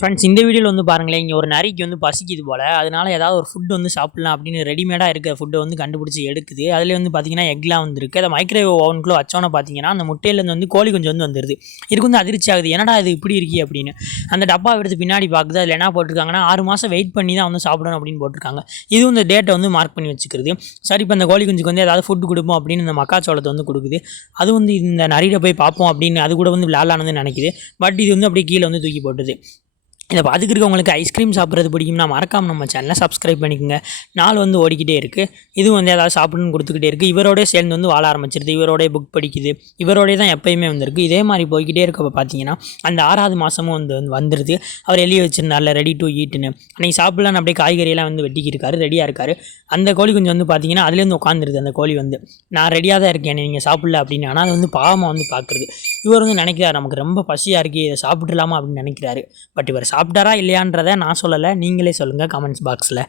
Friends இந்த வீடியோவில் வந்து பாருங்களேன், இங்கே ஒரு நரிக்கு வந்து பசிக்குது போல். அதனால ஏதாவது ஒரு ஃபுட் வந்து சாப்பிட்லாம் அப்படின்னு ரெடிமேடாக இருக்க ஃபுட்டை வந்து கண்டுபிடிச்சி எடுக்குது. அதில் வந்து பார்த்தீங்கன்னா எக்லாம் வந்துருக்கு. அதை மைக்ரோவேவ் ஓவனுக்குள்ளே வச்சோன்னே பார்த்தீங்கன்னா அந்த முட்டையிலேருந்து வந்து கோழி குஞ்சு வந்து வந்துடுது. இதுக்கு வந்து அதிர்ச்சி ஆகுது, என்னடா இது இப்படி இருக்கே அப்படின்னு. அந்த டப்பாவை எடுத்து பின்னாடி பார்க்குது. அதில் என்ன போட்டிருக்காங்கன்னா 6 மாதம் வெயிட் பண்ணி தான் வந்து சாப்பிடணும் அப்படின்னு போட்டிருக்காங்க. இதுவும் இந்த டேட்டை வந்து மார்க் பண்ணி வச்சுக்கிறது. சரி, இப்போ அந்த கோழி குஞ்சுக்கு வந்து ஏதாவது ஃபுட் கொடுப்போம் அப்படின்னு இந்த மக்காச்சோளத்தை வந்து கொடுக்குது. அது வந்து இந்த நரியிட போய் பார்ப்போம் அப்படின்னு அது கூட வந்து விளையாடலான்னு நினைக்குது. பட் இது வந்து அப்படியே கீழே வந்து தூக்கி போட்டுது. இதை பார்த்துட்டு இருக்கவங்களுக்கு ஐஸ்கிரீம் சாப்பிட்றது பிடிக்கும்னா மறக்காமல் நம்ம சேனலை சப்ஸ்கிரைப் பண்ணிக்கோங்க. நாள் வந்து ஓடிக்கிட்டே இருக்குது. இதுவும் வந்து ஏதாவது சாப்பிடணும்னு கொடுத்துக்கிட்டே இருக்குது. இவரோடய சேர்ந்து வந்து வாழ ஆரம்பிச்சிருது. இவரோடைய புக் படிக்குது. இவரோடய தான் எப்போயுமே வந்திருக்கு. இதே மாதிரி போய்கிட்டே இருக்கப்போ பார்த்தீங்கன்னா அந்த 6வது மாதமும் வந்துடுது. அவர் எழுதி வச்சிருந்தார்ல ரெடி டு ஈட்டுன்னு. அன்றைக்கி சாப்பிட்லான்னு அப்படியே காய்கறியெல்லாம் வந்து வெட்டிக்கிருக்காரு, ரெடியாக இருக்கார். அந்த கோழி குஞ்சு வந்து பார்த்தீங்கன்னா அதுலேருந்து உட்காந்துருது. அந்த கோழி வந்து நான் ரெடியாக தான் இருக்கேன், நீங்கள் சாப்பிடல அப்படின்னு. ஆனால் அது வந்து பாவமாக வந்து பார்க்குறது. இவர் வந்து நினைக்கிறார் நமக்கு ரொம்ப பசியாக இருக்குது, இதை சாப்பிட்லாமா அப்படின்னு நினைக்கிறாரு. பட் இவர் சாப்பிட்டாரா இல்லையான்றதை நான் சொல்லலை, நீங்களே சொல்லுங்கள் கமெண்ட்ஸ் பாக்ஸில்.